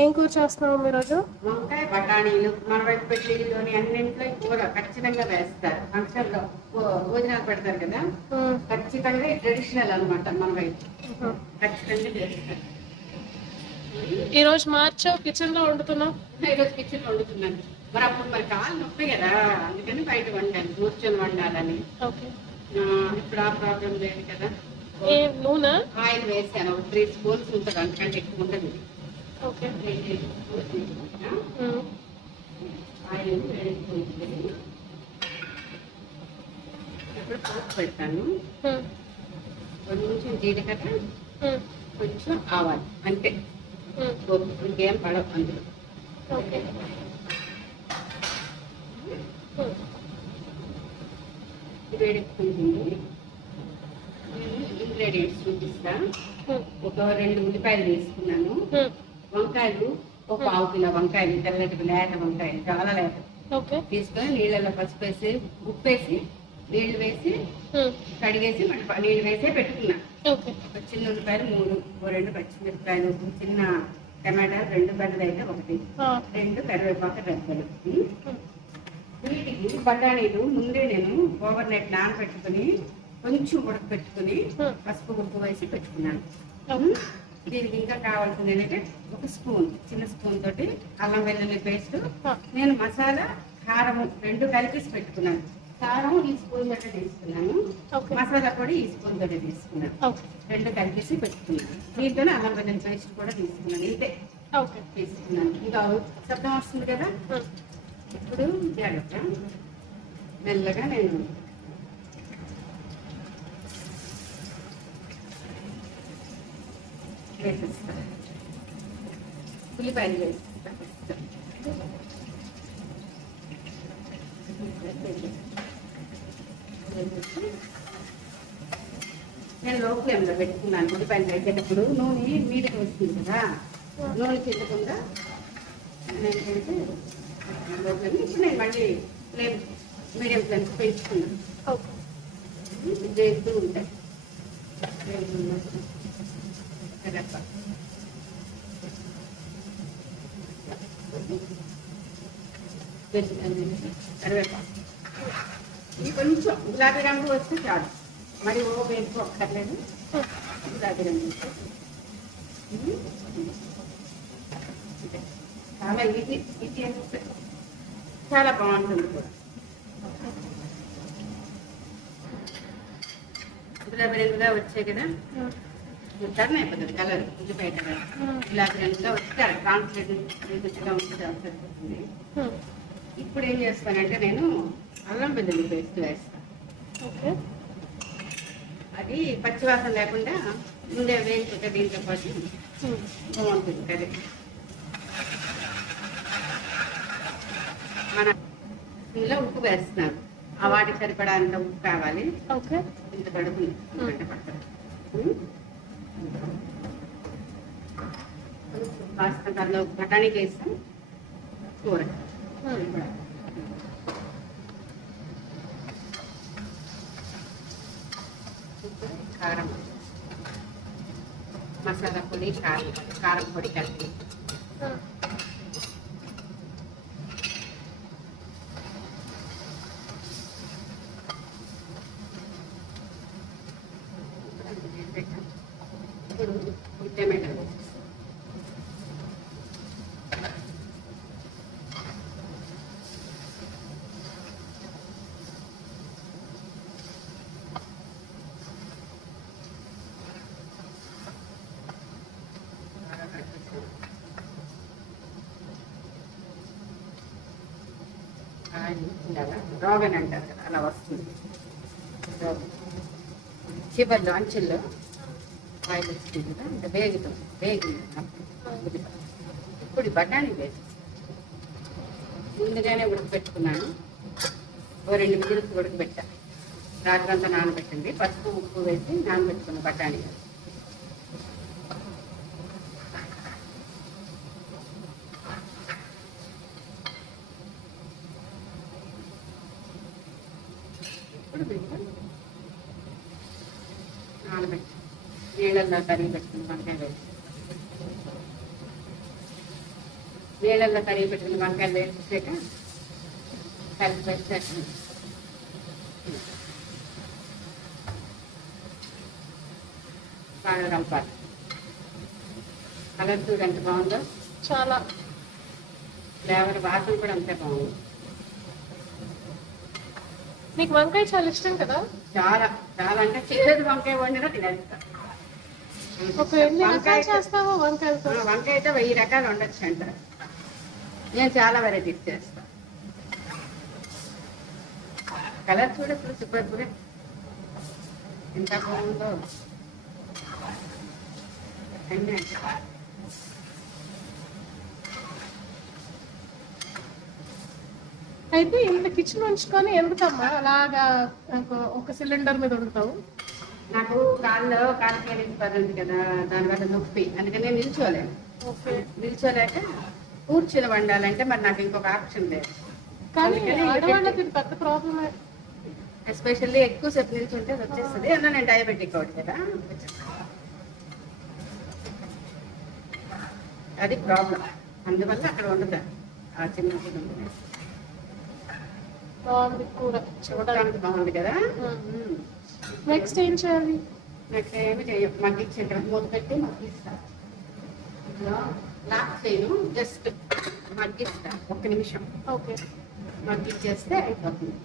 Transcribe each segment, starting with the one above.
ఏం కూర చేస్తున్నావు ఈరోజు? వంకాయ బఠానీలు మన వైపు పెళ్లిలోని అన్నింట్లో కూర ఖచ్చితంగా వేస్తారు. ఫంక్షన్లో భోజనాలు పెడతారు కదా, ఖచ్చితంగా ట్రెడిషనల్ అనమాట మన వైపు. ఖచ్చితంగా చేస్తారు. ఈరోజు మార్చావు, కిచెన్ లో వండుతున్నావు? ఈరోజు కిచెన్ వండుతున్నాను. మరి అప్పుడు మరి కాళ్ళు నొప్పి కదా, అందుకని బయట వండాను, కూర్చొని వండాలని. ఓకే. ఇప్పుడు ఆ ప్రాబ్లం లేదు కదా. నూనె ఆయిల్ వేసాను, 3 స్పూన్స్ ఉంటుంది, అంతకంటే ఎక్కువ ఉండదు. ఓకే. ఆయిల్ ఇప్పుడు పోపు పెడతాను. కొంచెం జీలకర్ర, కొంచెం ఆవాలు, అంతే. ఇంకేం పడవు అందులో. ఓకే. వేడెక్కుతుంది. ఇంగ్రీడియంట్స్ చూపిస్తా. ఒక 2 ఉల్లిపాయలు తీసుకున్నాను. వంకాయలు ఒక 1/2 కిలో వంకాయలు, తెల్లటి లేత వంకాయలు, చాలా లేత తీసుకొని నీళ్ళలో పసుపు వేసి, ఉప్పు వేసి, నీళ్లు వేసి కడిగేసి నీళ్ళు వేసే పెట్టుకున్నా. ఒక చిన్న ఉల్లిపాయలు 3, 2 పచ్చిమిరపకాయలు, చిన్న టమాటా 2 పెద్దలు అయితే 1, 2 కరివేపాకు రెబ్బలు. వీటికి బఠానీలు ముందే నేను ఓవర్ నైట్ నానబెట్టుకుని కొంచెం ఉడకపెట్టుకుని పసుపు ఉప్పు వేసి పెట్టుకున్నాను. దీనికి ఇంకా కావాల్సింది ఏంటంటే ఒక స్పూన్, చిన్న స్పూన్ తోటి అల్లం వెల్లుల్లి పేస్ట్, నేను మసాలా కారం 2 కలిపేసి పెట్టుకున్నాను. కారం ఈ స్పూన్ తోటి తీసుకున్నాను, మసాలా పొడి ఈ స్పూన్ తోటి తీసుకున్నాను, 2 కలిపేసి పెట్టుకున్నాను. దీంతోనే అల్లం వెల్లుల్లి పేస్ట్ కూడా తీసుకున్నాను, ఇంతే తీసుకున్నాను. ఇంకా శబ్దం వస్తుంది కదా. ఇప్పుడు జాగ్రత్త మెల్లగా నేను వేసేస్తా, ఉల్లిపాయలు వేసేస్తా. నేను లో ఫ్లేమ్లో పెట్టుకున్నాను. ఉల్లిపాయలు వేసేటప్పుడు నూనె మీదకి వస్తుంది కదా, నూనె చెల్లకుండా ఏంటంటే లో ఫ్లేమ్. ఇప్పుడు నేను మళ్ళీ ఫ్లేమ్ మీడియం ఫ్లేమ్కి పెంచుకున్నాను. వేస్తూ ఉంటాయి. కరివేపాకు ఇది కొంచెం గులాబీ రంగు వస్తే చాలు, మరి ఓ వేపు ఒక్కర్లేదు. గులాబీ రంగు చాలా ఈజీ, చాలా బాగుంటుంది కూడా. గులాబీ రంగుగా వచ్చాయి కదా, టర్న్ అయిపోతుంది కలర్, ఉల్లిపాయ కలర్ గులాబీ రంగుగా వస్తే ట్రాన్స్లేట్గా ఉంటే సరిపోతుంది. ఇప్పుడు ఏం చేస్తానంటే నేను అల్లం వెల్లుల్లి పేస్ట్ వేస్తాను. అది పచ్చివాసన లేకుండా ముందే వేయించుకుంటే దీంతో పాటు బాగుంటుంది కర్రీ. మన ఇందులో ఉప్పు వేస్తున్నాను, ఆ వాటికి సరిపడా అంత ఉప్పు కావాలి. ఇంత పడుతుంది, కాస్త దానిలో బఠానీకి వేస్తాం కూర. కారం, మసాలా పొడి, కారం పొడి కలిపి టమాటా రోగన్ అంటారు కదా, అలా వస్తుంది. చివరిలో అంచుల్లో ఆయిల్ వస్తుంది కదా, అంటే వేగుతుంది. ఇప్పుడు బఠానీ వేసి ముందుగానే ఉడకబెట్టుకున్నాను. ఓ 2 విజిల్స్ ఉడకబెట్టా. రాత్రంతా నానబెట్టింది, పసుపు ఉప్పు వేసి నానబెట్టుకున్న బఠానీ. నానబెట్టి నీళ్ళల్లో కరిగి పెట్టుకుని వంకాయ వేసి నీళ్ళల్లో కరిగి పెట్టుకుని వంకాయలు వేసాక కలిపి పెట్టాక బాగా కలపాలి. కలర్ చూడు ఎంత బాగుందో, చాలా ఫ్లేవర్ వాసన కూడా అంతే బాగుంది. నీకు వంకాయ చాలా ఇష్టం కదా? చాలా చాలా అంటే చిన్నది వంకాయ వండినా తినేస్తా. ఒక ఎన్ని రకాలు చేస్తావో వంకాయలతో? వంకాయ అయితే 1000 రకాలు ఉండొచ్చు అంట. నేను చాలా వెరైటీస్ చేస్తా. కలర్ చూడ ఇప్పుడు ఎంత బాగుందో అన్నీ. అయితే ఇంత కిచెన్ ఉంచుకొని ఎందుకమ్మా అలాగా ఒక సిలిండర్ మీద ఉంటావు? నాకు కాళ్ళు ఉంది కదా, దానివల్ల నొప్పి, అందుకని నేను నిల్చోలేను. ఓకే. నిల్చోలేక కూర్చుని వండాలంటే మరి నాకు ఇంకొక ఆప్షన్ లేదు. కానీ ఆడవాళ్ళకి ఇది పెద్ద ప్రాబ్లమే. ఎస్పెషల్లీ ఎక్కువసేపు నిల్చుంటే అది వచ్చేస్తుంది. అన్న నేను డయాబెటిక్ అవుతుంది కదా, అది ప్రాబ్లం. అందువల్ల అక్కడ ఉండదు ఆ చిన్న చిన్న. బాగుంది కూర, చూడడానికి బాగుంది కదా. నెక్స్ట్ ఏం చేయాలి? నెక్స్ట్ ఏమి చెయ్యం, మగ్గించే మూత పెట్టి మగ్గిస్తా. లాక్ చేయను, జస్ట్ మగ్గిస్తా 1 నిమిషం. ఓకే. మగ్గిచ్చేస్తే అయిపోతుంది.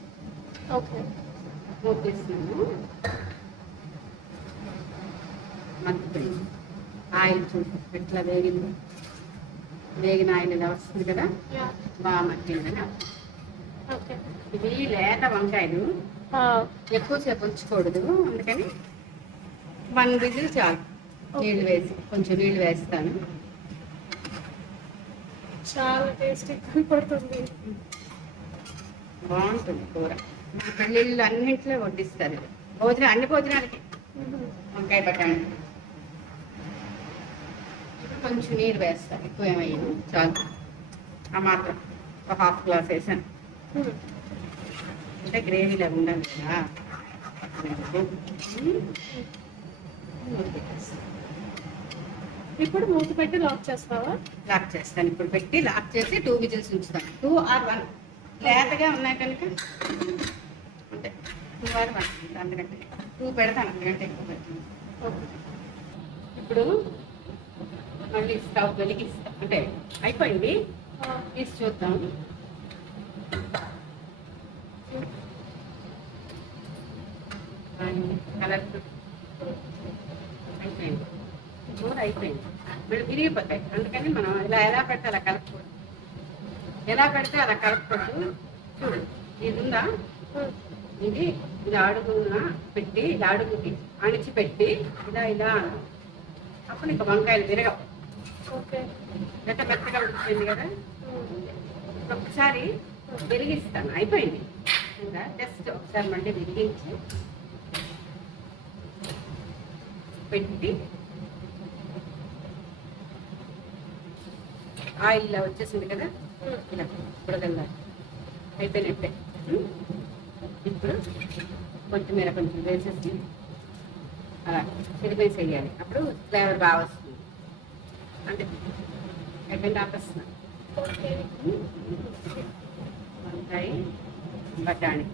ఓకే. మూత తీస్తున్నాను. మగ్గిపోయింది. ఆయిల్ చూసి ఎట్లా వేగింది. వేగిన ఆయిల్ ఇలా వస్తుంది కదా, బాగా మగ్గిందని. ఓకే. ఇవి లేత వంకాయలు ఎక్కువసేపు ఉంచకూడదు, అందుకని 1 విజిల్ చాలు. నీళ్ళు వేసి కొంచెం నీళ్ళు వేస్తాను. చాలా టేస్ట్ ఎక్కువ పడుతుంది. బాగుంటుంది కూర. పెళ్ళిళ్ళు అన్నింటిలో వడ్డిస్తారు. భోజనం అన్ని భోజనాలకి వంకాయ బఠాణీ. కొంచెం నీరు వేస్తాను, ఎక్కువ ఏమయ్యాను చాలు. ఆ మాత్రం ఒక 1/2 గ్లాస్ వేసాను. అంటే గ్రేవీలా ఉండాలి కదా. ఇప్పుడు మూత పెట్టి లాక్ చేస్తావా? లాక్ చేస్తాను. ఇప్పుడు పెట్టి లాక్ చేసి 2 విజిల్స్ ఉంచుతాను. 2 or 1 లేతగా ఉన్నాయి కనుక అంటే 2 or 1, అందుకంటే 2 పెడతాను, అందుకంటే ఎక్కువ పెడతాను. ఇప్పుడు మళ్ళీ స్టవ్ వెలిగిస్తా. అంటే అయిపోయింది, తీసి చూద్దాం. కలర్ అయిపోయింది, కూర అయిపోయింది. వీళ్ళు విరిగిపోతాయి, అందుకని మనం ఇలా ఎలా పెడితే అలా కలుపుకోండి. ఎలా పెడితే అలా కలుపుకోండి. చూడు, ఇది ఉందా, ఇది అడుగున పెట్టి ఇలా అడుగుకి అణిచిపెట్టి ఇలా ఇలా అప్పుడు ఇంకా వంకాయలు విరగవు. ఓకే. గట్ట మెత్తగా ఉడికిపోయింది కదా. ఒకసారి వెలిగిస్తాను. అయిపోయింది, ఇంకా జస్ట్ ఒకసారి మళ్ళీ వెలిగించి పెట్టి ఆయిల్ ఇలా వచ్చేసింది కదా, ఇలా ఉడకల్లా అయిపోయినట్టే. ఇప్పుడు కొత్తిమీర కొంచెం వేసేసి అలా చిరిపేసి వేయాలి. అప్పుడు ఫ్లేవర్ బాగా వస్తుంది. అంటే అయిపోయింది, ఆపేస్తున్నాను. వంకాయ బఠాణీ